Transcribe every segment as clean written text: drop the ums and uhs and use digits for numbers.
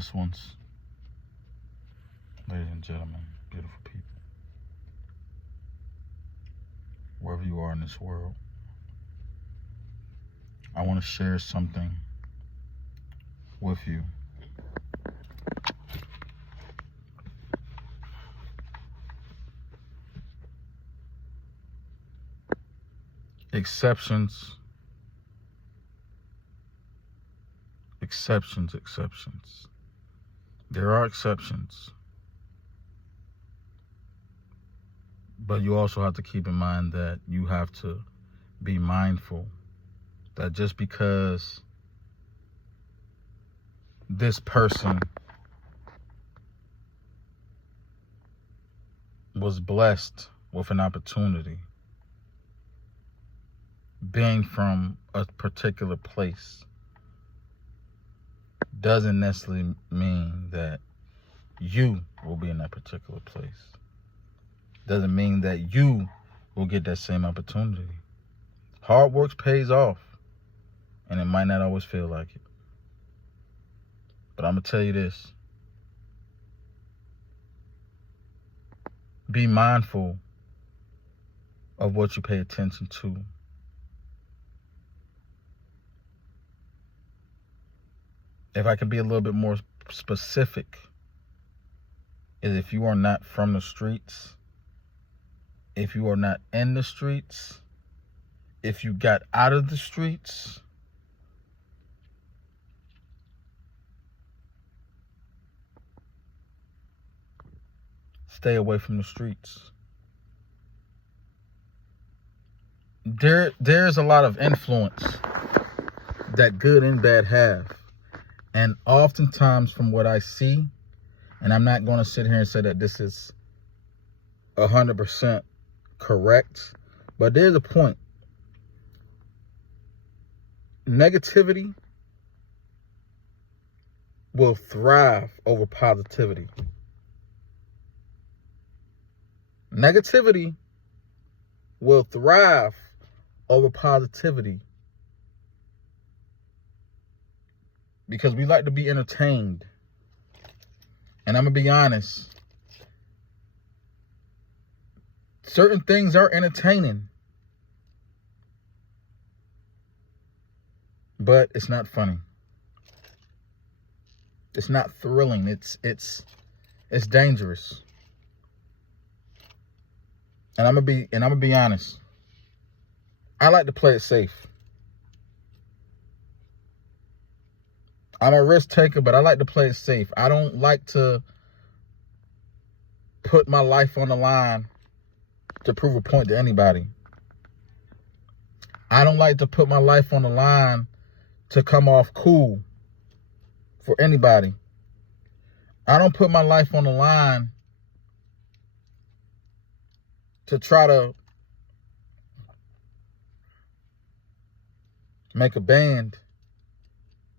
blessed ones, ladies and gentlemen, beautiful people, wherever you are in this world, I want to share something with you. Exceptions. There are exceptions. But you also have to keep in mind that you have to be mindful that just because this person was blessed with an opportunity, being from a particular place, doesn't necessarily mean that you will be in that particular place. Doesn't mean that you will get that same opportunity. Hard work pays off, and it might not always feel like it. But I'm going to tell you this. Be mindful of what you pay attention to. If I can be a little bit more specific, is if you are not from the streets, if you are not in the streets, if you got out of the streets, stay away from the streets. There's a lot of influence that good and bad have. And oftentimes from what I see, and I'm not going to sit here and say that this is 100% correct, but there's a point. Negativity will thrive over positivity. Negativity will thrive over positivity because we like to be entertained. And I'm going to be honest, certain things are entertaining, but it's not funny. It's not thrilling. It's dangerous. And I'm gonna be honest. I like to play it safe. I'm a risk taker, but I like to play it safe. I don't like to put my life on the line to prove a point to anybody. I don't like to put my life on the line to come off cool for anybody. I don't put my life on the line to try to make a band,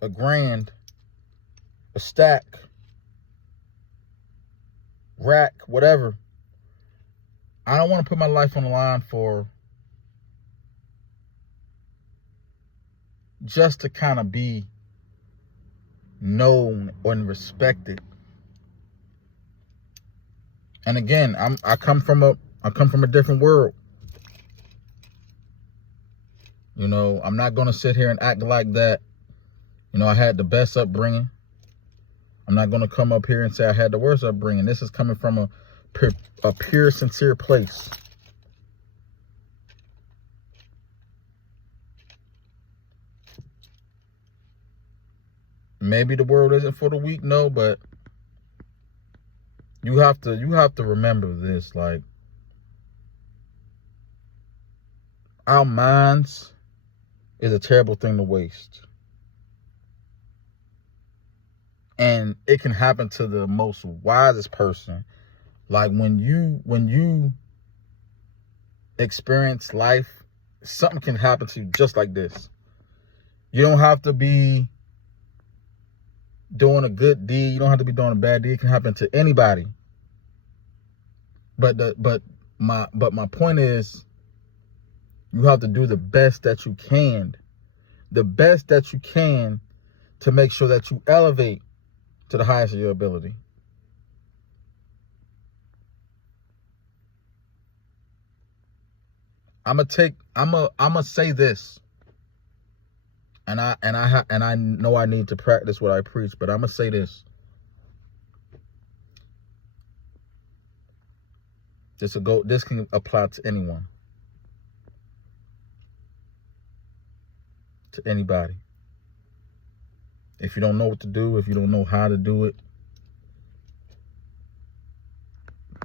a grand, a stack, rack, whatever. I don't want to put my life on the line for just to kind of be known and respected. And again, I come from a different world. You know, I'm not going to sit here and act like that. You know, I had the best upbringing. I'm not going to come up here and say I had the worst upbringing. This is coming from a pure, sincere place. Maybe the world isn't for the weak, no, but you have to remember this, like, our minds is a terrible thing to waste. And it can happen to the most wisest person. Like when you experience life, something can happen to you just like this. You don't have to be doing a good deed. You don't have to be doing a bad deed. It can happen to anybody. But my point is, you have to do the best that you can. The best that you can to make sure that you elevate to the highest of your ability. I'ma say this. And I know I need to practice what I preach, but I'ma say this. This can apply to anyone. To anybody. If you don't know what to do, if you don't know how to do it,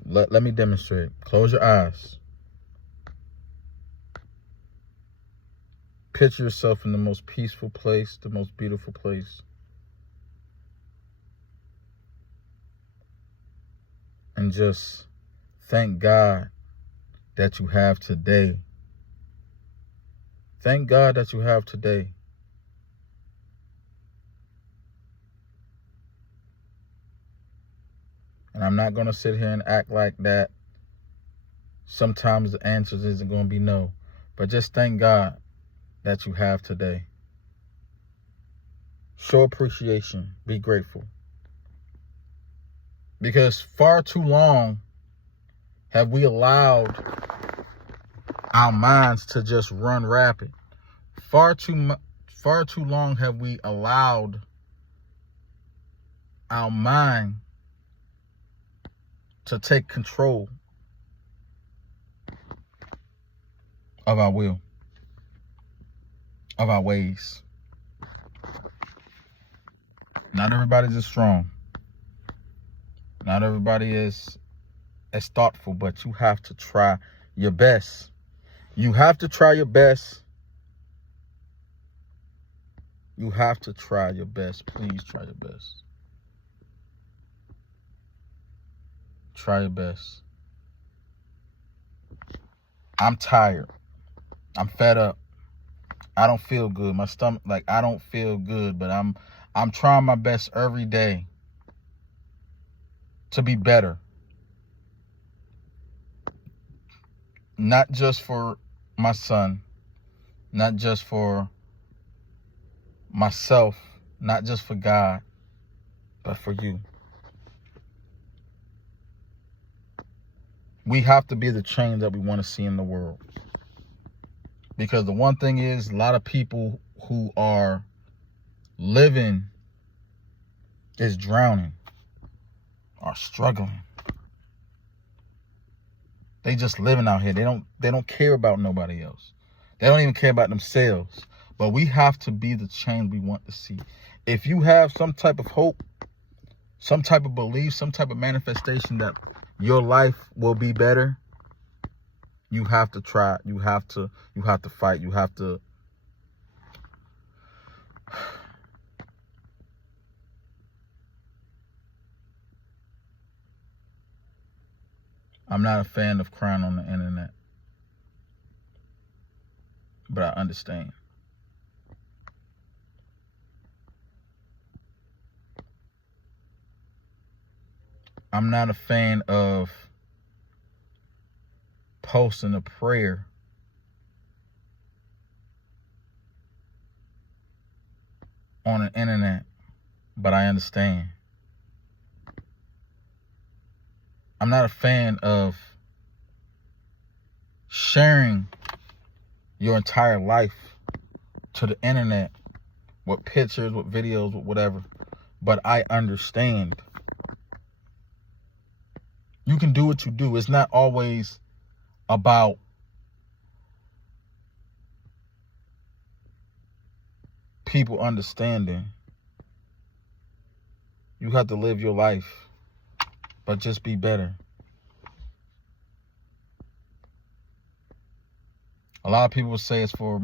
let me demonstrate. Close your eyes. Picture yourself in the most peaceful place, the most beautiful place. And just thank God that you have today. Thank God that you have today. And I'm not going to sit here and act like that. Sometimes the answer isn't going to be no. But just thank God that you have today. Show appreciation. Be grateful. Because far too long have we allowed our minds to just run rapid. Far too long have we allowed our mind to take control of our will, of our ways. Not everybody's as strong. Not everybody is as thoughtful, but you have to try your best. You have to try your best. You have to try your best. Please try your best. Try your best. I'm tired. I'm fed up. I don't feel good. My stomach, I don't feel good, but I'm trying my best every day to be better. Not just for my son, not just for myself, not just for God, but for you. We have to be the change that we want to see in the world. Because the one thing is, a lot of people who are living is drowning, are struggling. They just living out here. They don't care about nobody else. They don't even care about themselves. But we have to be the change we want to see. If you have some type of hope, some type of belief, some type of manifestation that your life will be better, you have to try. You have to fight. You have to I'm not a fan of crying on the internet, but I understand. I'm not a fan of posting a prayer on the internet, but I understand. I'm not a fan of sharing your entire life to the internet with pictures, with videos, with whatever, but I understand. You can do what you do. It's not always about people understanding. You have to live your life, but just be better. A lot of people say it's for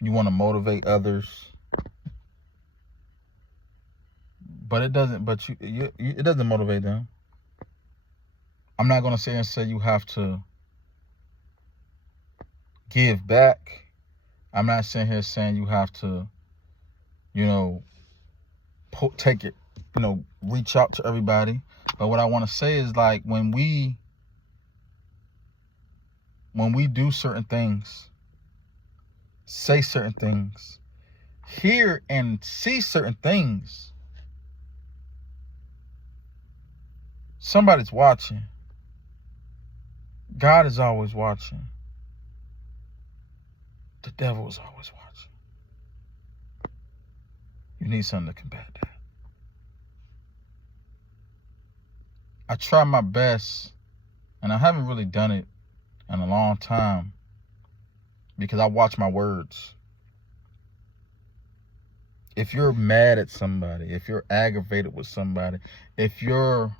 you want to motivate others, but it doesn't. But it doesn't motivate them. I'm not gonna sit and say you have to give back. I'm not sitting here saying you have to, take it, reach out to everybody. But what I want to say is, when we do certain things, say certain things, hear and see certain things. Somebody's watching. God is always watching. The devil is always watching. You need something to combat that. I try my best, and I haven't really done it in a long time because I watch my words. If you're mad at somebody, if you're aggravated with somebody, if you're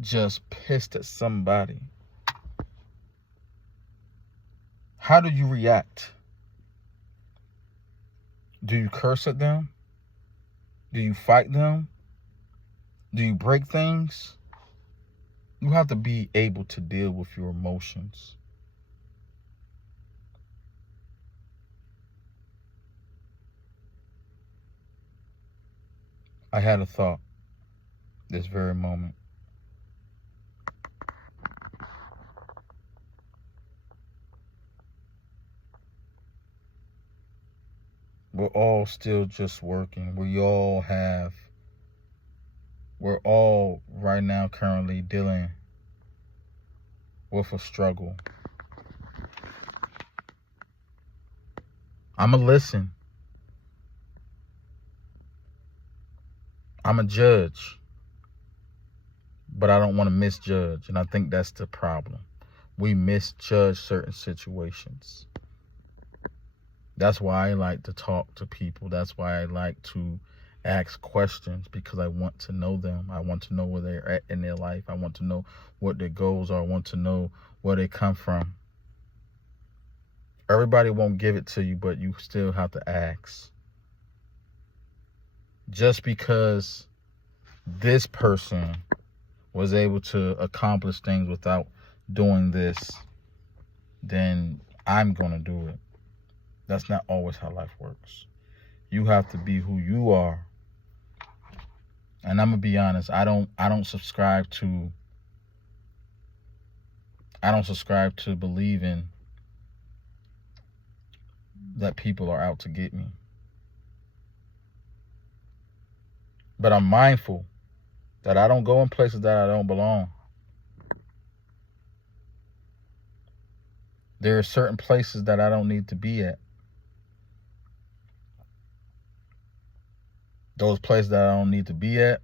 just pissed at somebody, how do you react? Do you curse at them? Do you fight them? Do you break things? You have to be able to deal with your emotions. I had a thought this very moment. We're all still just working. We're all right now currently dealing with a struggle. I'ma listen. I'm a judge, but I don't want to misjudge, and I think that's the problem. We misjudge certain situations. That's why I like to talk to people. That's why I like to ask questions, because I want to know them. I want to know where they're at in their life. I want to know what their goals are. I want to know where they come from. Everybody won't give it to you, but you still have to ask. Just because this person was able to accomplish things without doing this, then I'm going to do it. That's not always how life works. You have to be who you are. And I'm going to be honest, I don't subscribe to believing that people are out to get me. But I'm mindful that I don't go in places that I don't belong. There are certain places that I don't need to be at. Those places that I don't need to be at,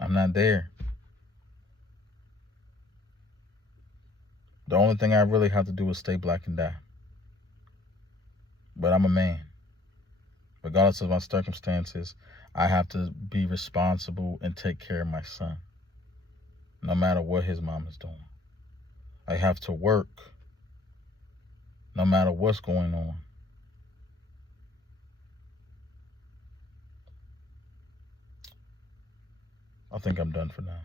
I'm not there. The only thing I really have to do is stay black and die. But I'm a man. Regardless of my circumstances, I have to be responsible and take care of my son, no matter what his mom is doing. I have to work, no matter what's going on. I think I'm done for now.